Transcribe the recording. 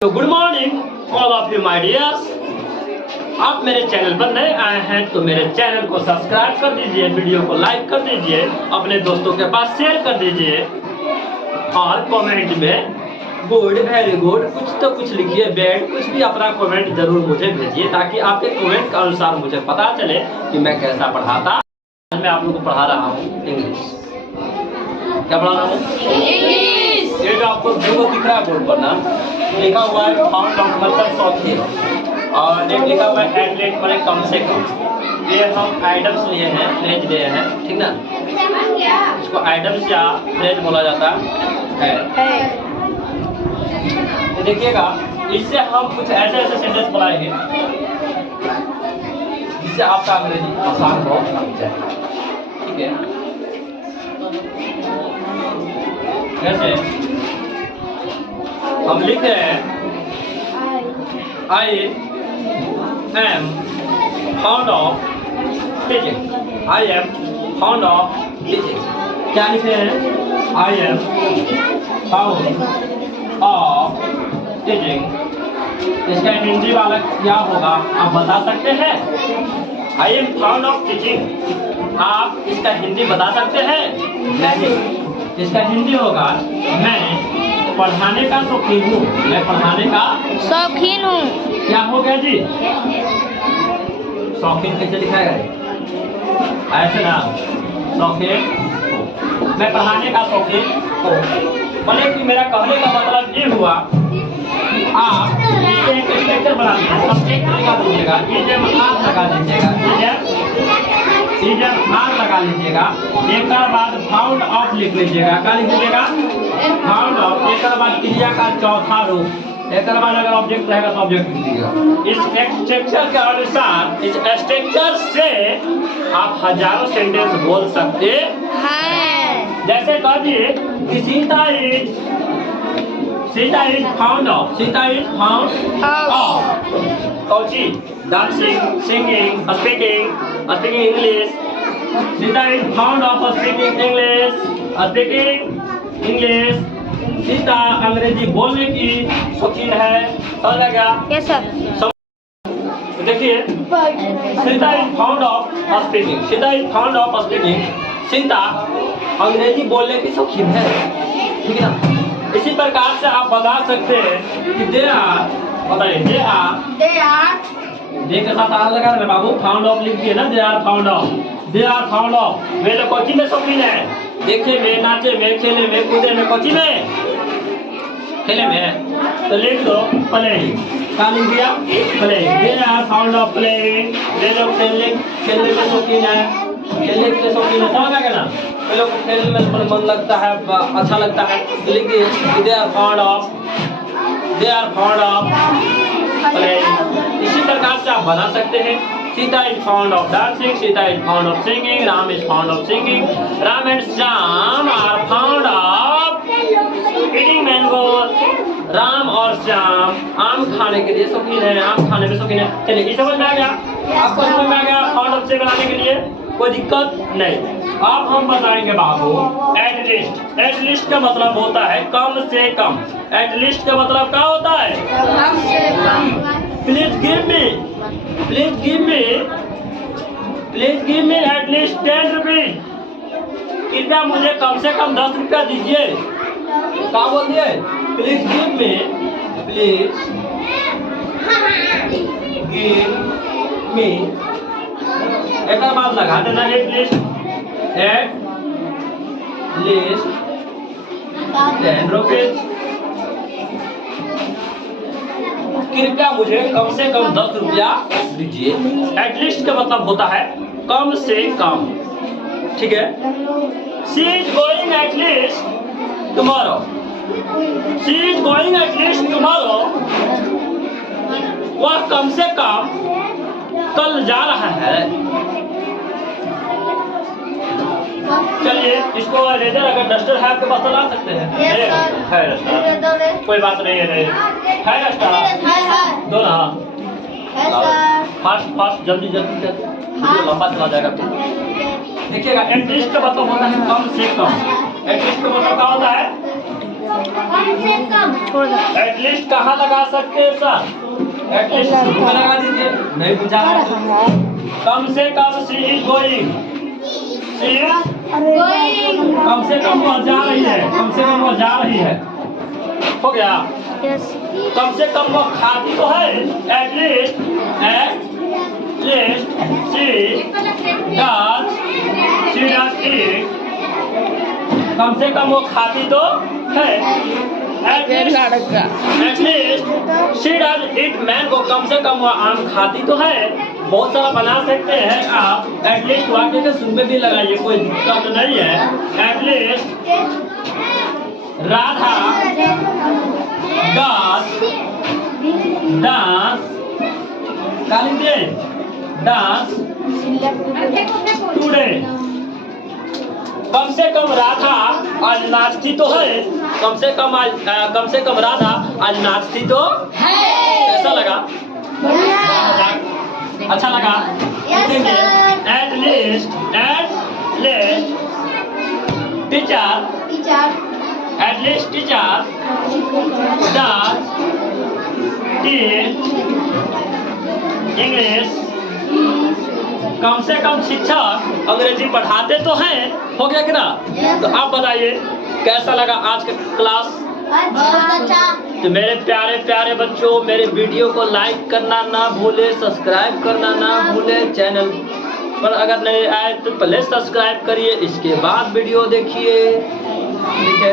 तो good morning all of you my dears. आप मेरे चैनल पर नए आए हैं तो मेरे चैनल को सब्सक्राइब कर दीजिए, वीडियो को लाइक कर दीजिए, अपने दोस्तों के पास शेयर कर दीजिए और कमेंट में गुड, वेरी गुड, कुछ तो कुछ लिखिए, बैड, कुछ भी अपना कमेंट जरूर मुझे भेजिए ताकि आपके कमेंट के अनुसार मुझे पता चले कि मैं कैसा पढ़ाता। मैं आप लोगों को पढ़ा रहा हूँ इंग्लिश। क्या पढ़ा रहा हूँ? इंग्लिश। ये जो आपको दिख रहा है बोर्ड पर ना, लिखा हुआ है फाउंड ऑफ मतलब शौकीन, और एक लिखा हुआ है एटलीट मतलब कम से कम। ये हम आइटम्स लिए हैं, फ्रेज लिए हैं, ठीक ना। इसको आइटम्स या फ्रेज बोला जाता है। तो देखिएगा, इससे हम कुछ ऐसे ऐसे सेंटेंस बनाएंगे जिससे आपका अंग्रेजी आसान हो जाए, ठीक है। जैसे हम लिख रहे हैं I am found of teaching. I am found of teaching. क्या लिखे हैं? I am found of teaching. इसका हिंदी वाला क्या होगा आप बता सकते हैं? I am found of teaching. आप इसका हिंदी बता सकते हैं? नहीं। इसका हिंदी होगा मैं पढ़ाने का शौकीन हूँ। मैं पढ़ाने का शौकीन हूँ। क्या हो गया जी? शौकीन कैसे लिखाएगा? ऐसे ना, शौकीन मैं पढ़ाने का शौकीन हूँ। बोले कि मेरा कहने का मतलब ये हुआ कि आप एक स्ट्रक्चर बना दीजिए, सब एक लगा दीजिएगा, ये जब आप लगा दीजिएगा, ये जब आप लगा लीजिएगा, एक बाद फाउंड ऑफ लिख लीजिएगा। क्या लिख लीजिएगा? Found of. एक बाद क्रिया का चौथा रूप, एक बाद अगर ऑब्जेक्ट रहेगा तो ऑब्जेक्ट लिख दीजिएगा। इस स्ट्रक्चर के अनुसार, इस स्ट्रक्चर से आप हजारों सेंटेंस बोल सकते हैं। जैसे कह दिए कि Sita is found of. Sita is found of कौची? Dancing, singing, speaking English. Sita is found of speaking English. Sita Angrezi बोलने की शौकीन है। समझ आ गया? Yes sir. देखिए, Sita is found of speaking. Sita is found of speaking. Sita Angrezi बोलने की शौकीन है, ठीक है ना। इसी प्रकार से आप बता सकते हैं कि दे आर, बताइए दे आर, दे के साथ आर लगा ना बाबू, फाउंड ऑफ लिख दिए ना, they are found of. They are found of वे लोग कोची में शौकीन है? देखे में, नाचे में, खेले में, कूदे में, कोची में? खेले में। तो लिख दो प्लेइंग। क्या लिख दिया? Playing. They are found of playing. वे लोग खेलने में शौकीन है, खेलने के लिए शौकीन है। समझ आ गया ना? वे लोग को खेलने में मन लगता है, अच्छा लगता है। तो लिख दिए they are found of playing. इसी प्रकार से आप बना सकते हैं। Sita is found of dancing. Sita is found of singing. Ram is found of singing. Ram and Shyam are found of eating mango. Ram और श्याम आम खाने के लिए शौकीन है, आम खाने में शौकीन है। चलिए, ये समझ में आ गया? आपको समझ में आ गया? फाउंड ऑफ से बनाने के लिए कोई दिक्कत नहीं। अब हम बताएंगे बाबू एटलीस्ट। एटलीस्ट का मतलब होता है कम से कम। एटलीस्ट का मतलब क्या होता है? कम से कम। Please give me at least 10 rupees. कृपया मुझे कम से कम 10 रुपया दीजिए। क्या बोलिए? प्लीज गिव मी। एक बात लगा देना, एटलीस्ट 10 रुपीज। कृपया मुझे कम से कम 10 रुपया दीजिए। एटलीस्ट का मतलब होता है कम से कम, ठीक है। She is going at least tomorrow. She is going at least tomorrow. वह कम से कम कल जा रहा है। चलिए, इसको रेजर अगर डस्टर है आपके पास तो ला सकते हैं। है डस्टर, कोई बात नहीं है डस्टर। दो ना, फास्ट जल्दी लंबा चला जाएगा। देखिएगा, एटलीस्ट का मतलब होता है कम से कम। एटलीस्ट का मतलब क्या होता है? छोड़ दो। एटलीस्ट कहाँ लगा सकते हैं सर? एटलीस्ट लगा दीजिए। नहीं बुझा रहा है। कम से कम सी इज गोइंग। कम से कम वो जा रही है। कम से कम वो जा रही है। हो गया। यस। कम से कम वो खाती तो है। At least she does eat. कम से कम वो खाती तो है। At least she does eat mango. कम से कम वो आम खाती तो है। बहुत सारा बना सकते हैं आप। एटलीस्ट वाक्य के शुरू में भी लगाइए, कोई दिक्कत नहीं है। At least Radha dance today. कम से कम राधा आज नाचती तो है। कम से कम राधा आज नाचती तो है। कैसा लगा? अच्छा लगा? At least teacher does teach English. कम से कम शिक्षक अंग्रेजी पढ़ाते तो हैं। हो गया कि ना? तो आप बताइए कैसा लगा आज का क्लास? तो मेरे प्यारे प्यारे बच्चों, मेरे वीडियो को लाइक करना ना भूले, सब्सक्राइब करना ना भूले। चैनल पर अगर नहीं आए तो पहले सब्सक्राइब करिए, इसके बाद वीडियो देखिए। ठीक है।